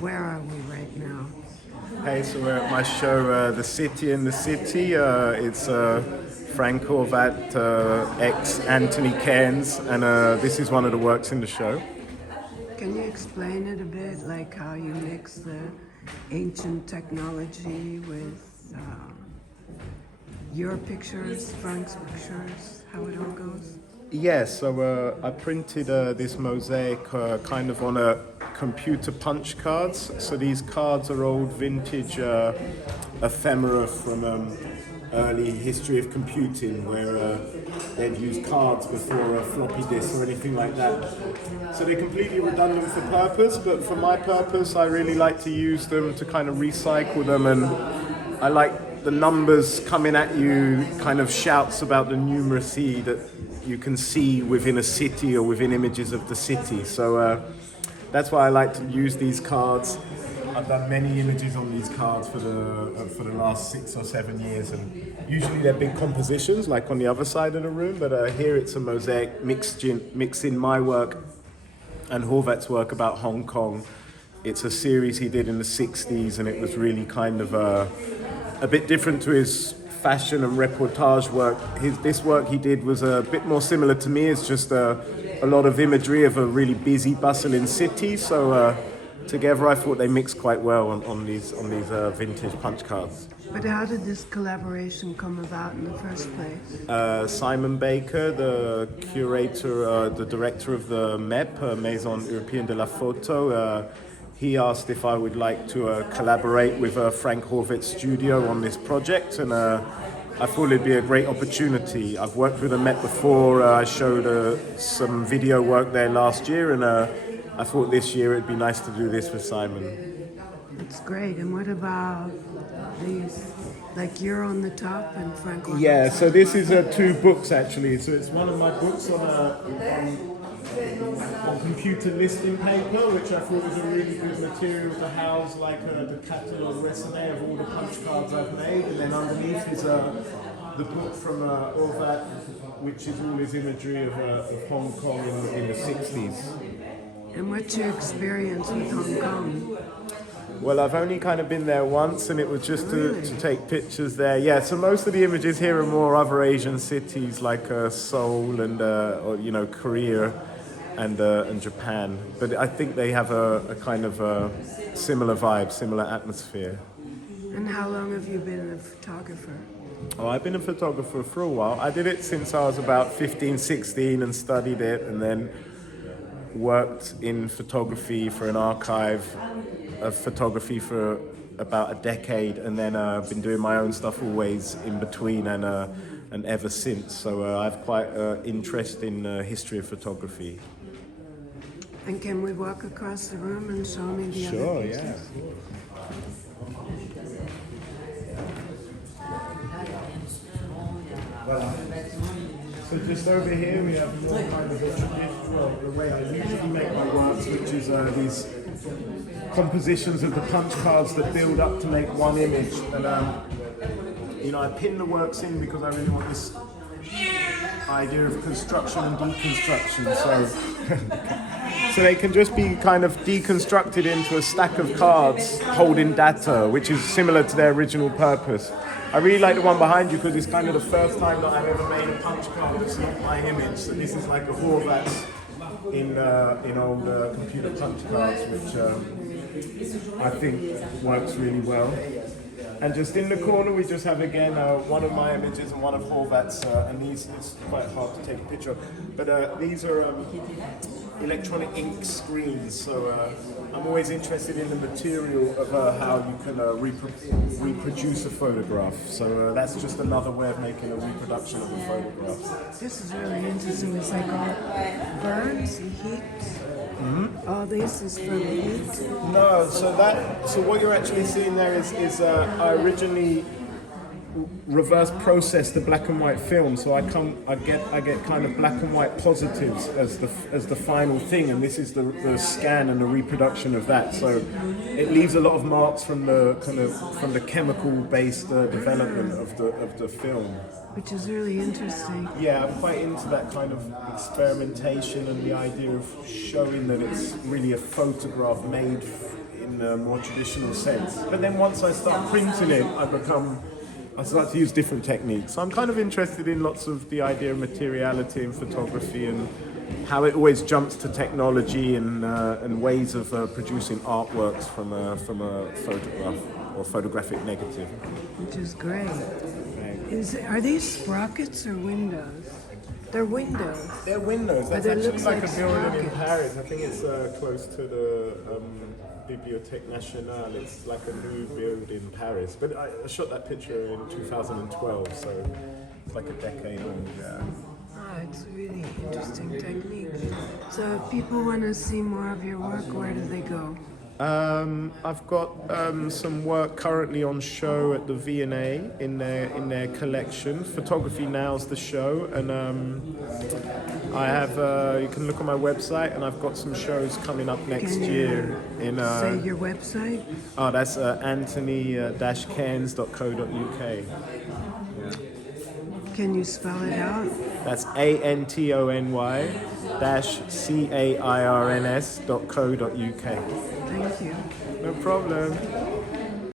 Where are we right now? Hey, so we're at my show, The City in the City. It's Franck, Horvat, ex Antony Cairns, and this is one of the works in the show. Can you explain it a bit, like how you mix the ancient technology with your pictures, Franck's pictures, how it all goes? Yeah, so I printed this mosaic kind of on a computer punch cards. So these cards are old vintage ephemera from early history of computing, where they'd used cards before a floppy disk or anything like that. So they're completely redundant for purpose, but for my purpose, I really like to use them to kind of recycle them, and I like the numbers coming at you, kind of shouts about the numeracy that you can see within a city or within images of the city. So that's why I like to use these cards. I've done many images on these cards for the last 6 or 7 years, and usually they're big compositions like on the other side of the room, but here it's a mosaic mixing my work and Horvat's work about Hong Kong. It's a series he did in the 60s, and it was really kind of a bit different to his fashion and reportage work. This work he did was a bit more similar to me. It's just a lot of imagery of a really busy, bustling city. So together I thought they mixed quite well on these vintage punch cards. But how did this collaboration come about in the first place? Simon Baker, the curator, the director of the MEP, Maison Européenne de la Photo, he asked if I would like to collaborate with Franck Horvat's studio on this project, and I thought it'd be a great opportunity. I've worked with the Met before. I showed some video work there last year, and I thought this year it'd be nice to do this with Simon. That's great. And what about these? Like you're on the top and Franck Horvat? Yeah, so this is 2 books actually. So it's one of my books on computer listing paper, which I thought was a really good material to house like the catalogue resume of all the punch cards I've made, and then underneath is the book from Horvat, which is all his imagery of Hong Kong in the 60s. And what's your experience with Hong Kong? Well, I've only kind of been there once, and it was just to take pictures there. Yeah, so most of the images here are more other Asian cities like Seoul and or, Korea and Japan. But I think they have a kind of a similar vibe, similar atmosphere. And how long have you been a photographer? Oh, I've been a photographer for a while. I did it since I was about 15, 16 and studied it, and then worked in photography for an archive of photography for about a decade, and then I've been doing my own stuff always in between and ever since. So I've quite interest in history of photography. And can we walk across the room and show me the other pieces? Sure, yeah. Well, so just over here we have more kind of a traditional, the way I usually make my works, which is these compositions of the punch cards that build up to make one image. And I pin the works in because I really want this idea of construction and deconstruction. So they can just be kind of deconstructed into a stack of cards holding data, which is similar to their original purpose. I really like the one behind you because it's kind of the first time that I've ever made a punch card that's not my image. So this is like a Horvat in old computer punch cards, which I think works really well. And just in the corner we just have again one of my images and one of Horvat's, and these, it's quite hard to take a picture of, but these are electronic ink screens, so I'm always interested in the material of how you can reproduce a photograph, so that's just another way of making a reproduction of a photograph. This is really interesting. It's like all burns and heat. Mm-hmm. All this is from heat? No, so what you're actually seeing there is I originally reverse process the black and white film, so I get kind of black and white positives as the final thing, and this is the scan and the reproduction of that. So it leaves a lot of marks from the chemical based development of the film. which is really interesting. Yeah, I'm quite into that kind of experimentation and the idea of showing that it's really a photograph made in a more traditional sense. But then once I start printing it, I start to use different techniques. So I'm kind of interested in lots of the idea of materiality in photography and how it always jumps to technology and ways of producing artworks from a photograph or photographic negative. Which is great. Are these sprockets or windows? They're windows. They're windows. That's But it actually looks like like a building in sprockets. Paris. I think it's close to the Bibliothèque Nationale. It's like a new build in Paris. But I shot that picture in 2012, so it's like a decade old. Yeah. It's really interesting technique. So if people want to see more of your work, where do they go? I've got some work currently on show at the V&A in their collection. Photography Now's the show, and I have you can look on my website, and I've got some shows coming up next Can you year. In say your website? oh, that's Antony-Cairns.co.uk. Can you spell it out? That's ANTONY-CAIRNS.co.uk. Thank you. No problem.